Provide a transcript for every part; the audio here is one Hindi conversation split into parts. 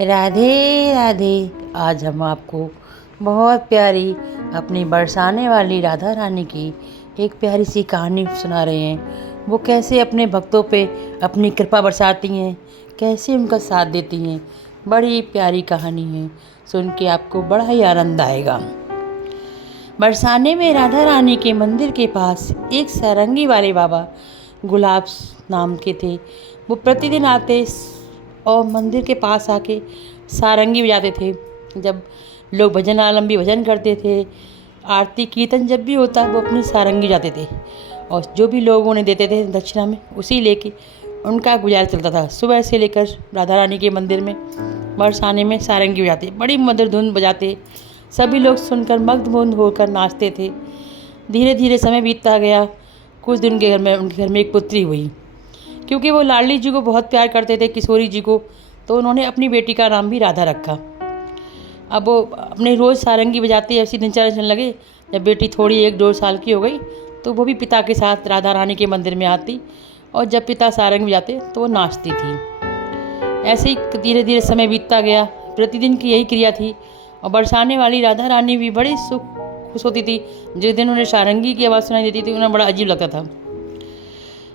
राधे राधे। आज हम आपको बहुत प्यारी अपनी बरसाने वाली राधा रानी की एक प्यारी सी कहानी सुना रहे हैं। वो कैसे अपने भक्तों पे अपनी कृपा बरसाती हैं, कैसे उनका साथ देती हैं। बड़ी प्यारी कहानी है, सुन के आपको बड़ा ही आनंद आएगा। बरसाने में राधा रानी के मंदिर के पास एक सारंगी वाले बाबा गुलाब नाम के थे। वो प्रतिदिन आते और मंदिर के पास आके सारंगी बजाते थे। जब लोग भजन आलम्बी भजन करते थे, आरती कीर्तन जब भी होता वो अपनी सारंगी जाते थे और जो भी लोग उन्हें देते थे दक्षिणा में उसी लेके उनका गुजारा चलता था। सुबह से लेकर राधा रानी के मंदिर में बरसाने में सारंगी बजाते, बड़ी मधुर धुन बजाते। सभी लोग सुनकर मग्न होकर नाचते थे। धीरे धीरे समय बीतता गया। कुछ दिन उनके घर में एक पुत्री हुई। क्योंकि वो लाडली जी को बहुत प्यार करते थे, किशोरी जी को, तो उन्होंने अपनी बेटी का नाम भी राधा रखा। अब वो अपने रोज़ सारंगी बजाती ऐसी दिनचर्या चलने लगे। जब बेटी थोड़ी 1-2 साल की हो गई तो वो भी पिता के साथ राधा रानी के मंदिर में आती और जब पिता सारंग बजाते तो वो नाचती थी। ऐसे ही धीरे धीरे समय बीतता गया। प्रतिदिन की यही क्रिया थी और बरसाने वाली राधा रानी भी बड़ी खुश होती थी। जिस दिन उन्हें सारंगी की आवाज़ सुनाई देती थी उन्हें बड़ा अजीब लगता था।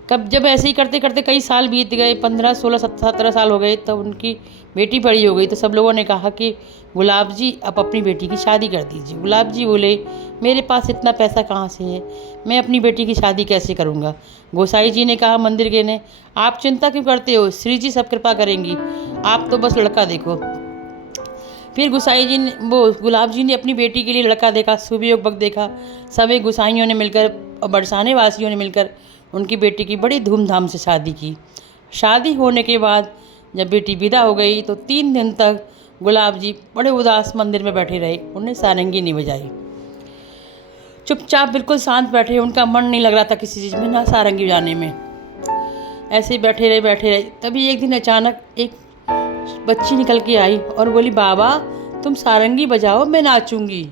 जब ऐसे ही करते करते कई साल बीत गए, 15, 16, 17 साल हो गए, तब उनकी बेटी बड़ी हो गई। तो सब लोगों ने कहा कि गुलाब जी आप अपनी बेटी की शादी कर दीजिए। गुलाब जी बोले मेरे पास इतना पैसा कहाँ से है, मैं अपनी बेटी की शादी कैसे करूँगा। गोसाई जी ने कहा मंदिर के ने, आप चिंता क्यों करते हो, श्री जी सब कृपा करेंगी, आप तो बस लड़का देखो। फिर गुसाई जी ने गुलाब जी ने अपनी बेटी के लिए लड़का देखा, सुबह वक्त देखा। सभी गुसाइयों ने मिलकर और बरसाने वासियों ने मिलकर उनकी बेटी की बड़ी धूमधाम से शादी की। शादी होने के बाद जब बेटी विदा हो गई तो 3 दिन तक गुलाब जी बड़े उदास मंदिर में बैठे रहे। उन्हें सारंगी नहीं बजाई, चुपचाप बिल्कुल शांत बैठे। उनका मन नहीं लग रहा था किसी चीज़ में, ना सारंगी बजाने में। ऐसे ही बैठे रहे। तभी एक दिन अचानक एक बच्ची निकल के आई और बोली बाबा तुम सारंगी बजाओ, मैं नाचूंगी।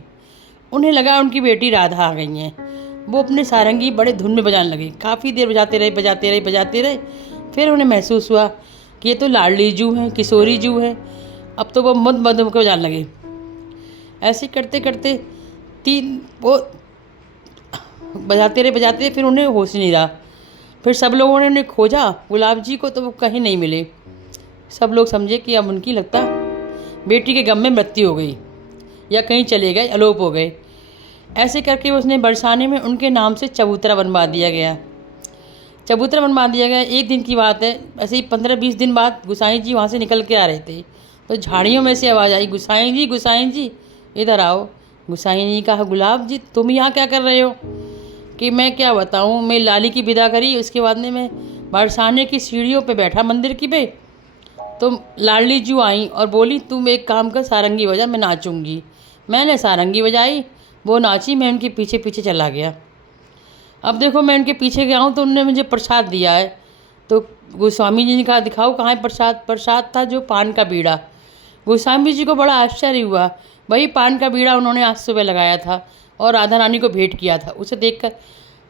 उन्हें लगा उनकी बेटी राधा आ गई हैं। वो अपने सारंगी बड़े धुन में बजाने लगे। काफ़ी देर बजाते रहे। फिर उन्हें महसूस हुआ कि ये तो लाडली जू हैं, किशोरी जू हैं। अब तो वो मद होकर बजाने लगे। ऐसे करते करते वो बजाते रहे। फिर उन्हें होश नहीं रहा। फिर सब लोगों ने उन्हें खोजा गुलाब जी को, तो वो कहीं नहीं मिले। सब लोग समझे कि अब उनकी लगता बेटी के गम में मृत्यु हो गई या कहीं चले गए, अलोप हो गए। ऐसे करके उसने बरसाने में उनके नाम से चबूतरा बनवा दिया गया। एक दिन की बात है, ऐसे ही 15-20 दिन बाद गुसाई जी वहाँ से निकल के आ रहे थे तो झाड़ियों में से आवाज़ आई, गुसाई जी इधर आओ। गुसाई जी कहा गुलाब जी तुम यहाँ क्या कर रहे हो। कि मैं क्या बताऊँ, मैं लाली की विदा करी, उसके बाद में मैं बरसाने की सीढ़ियों पे बैठा मंदिर की पे, तो लाडली जू आई और बोली तुम एक काम कर सारंगी बजा, मैं नाचूंगी। मैंने सारंगी बजाई, वो नाची, मैं उनके पीछे पीछे चला गया। अब देखो मैं उनके पीछे गया हूँ तो उन्होंने मुझे प्रसाद दिया है। तो गोस्वामी जी ने कहा दिखाओ कहाँ है प्रसाद। प्रसाद था जो पान का बीड़ा। गोस्वामी जी को बड़ा आश्चर्य हुआ। वही पान का बीड़ा उन्होंने आज सुबह लगाया था और राधा रानी को भेंट किया था। उसे देखकर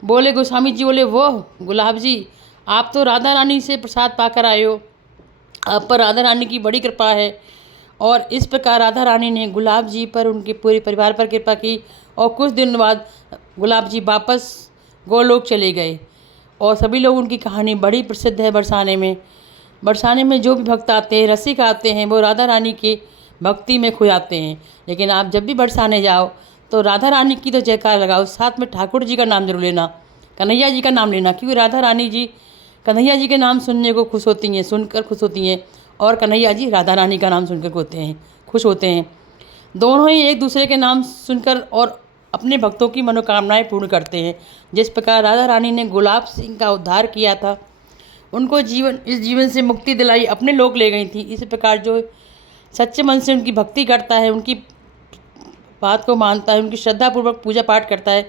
बोले गोस्वामी जी बोले वो गुलाब जी आप तो राधा रानी से प्रसाद पाकर आए हो, आप पर राधा रानी की बड़ी कृपा है। और इस प्रकार राधा रानी ने गुलाब जी पर, उनके पूरे परिवार पर कृपा की और कुछ दिन बाद गुलाब जी वापस गोलोक चले गए। और सभी लोग उनकी कहानी बड़ी प्रसिद्ध है बरसाने में। बरसाने में जो भी भक्त आते हैं, रसिक आते हैं, वो राधा रानी की भक्ति में खो जाते हैं। लेकिन आप जब भी बरसाने जाओ तो राधा रानी की तो जयकार लगाओ, साथ में ठाकुर जी का नाम जरूर लेना, कन्हैया जी का नाम लेना। क्योंकि राधा रानी जी कन्हैया जी के नाम सुनने को खुश होती हैं, सुनकर खुश होती हैं, और कन्हैया जी राधा रानी का नाम सुनकर खुश होते हैं। दोनों ही एक दूसरे के नाम सुनकर और अपने भक्तों की मनोकामनाएं पूर्ण करते हैं। जिस प्रकार राधा रानी ने गुलाब सिंह का उद्धार किया था, उनको इस जीवन से मुक्ति दिलाई, अपने लोक ले गई थी। इसी प्रकार जो सच्चे मन से उनकी भक्ति करता है, उनकी बात को मानता है, उनकी श्रद्धापूर्वक पूजा पाठ करता है,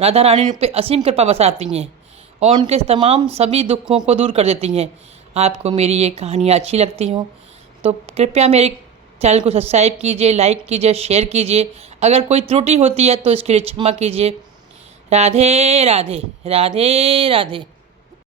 राधा रानी पे असीम कृपा बसाती हैं और उनके तमाम सभी दुखों को दूर कर देती हैं। आपको मेरी ये कहानियाँ अच्छी लगती हों तो कृपया मेरे चैनल को सब्सक्राइब कीजिए, लाइक कीजिए, शेयर कीजिए। अगर कोई त्रुटि होती है तो इसके लिए क्षमा कीजिए। राधे राधे, राधे राधे।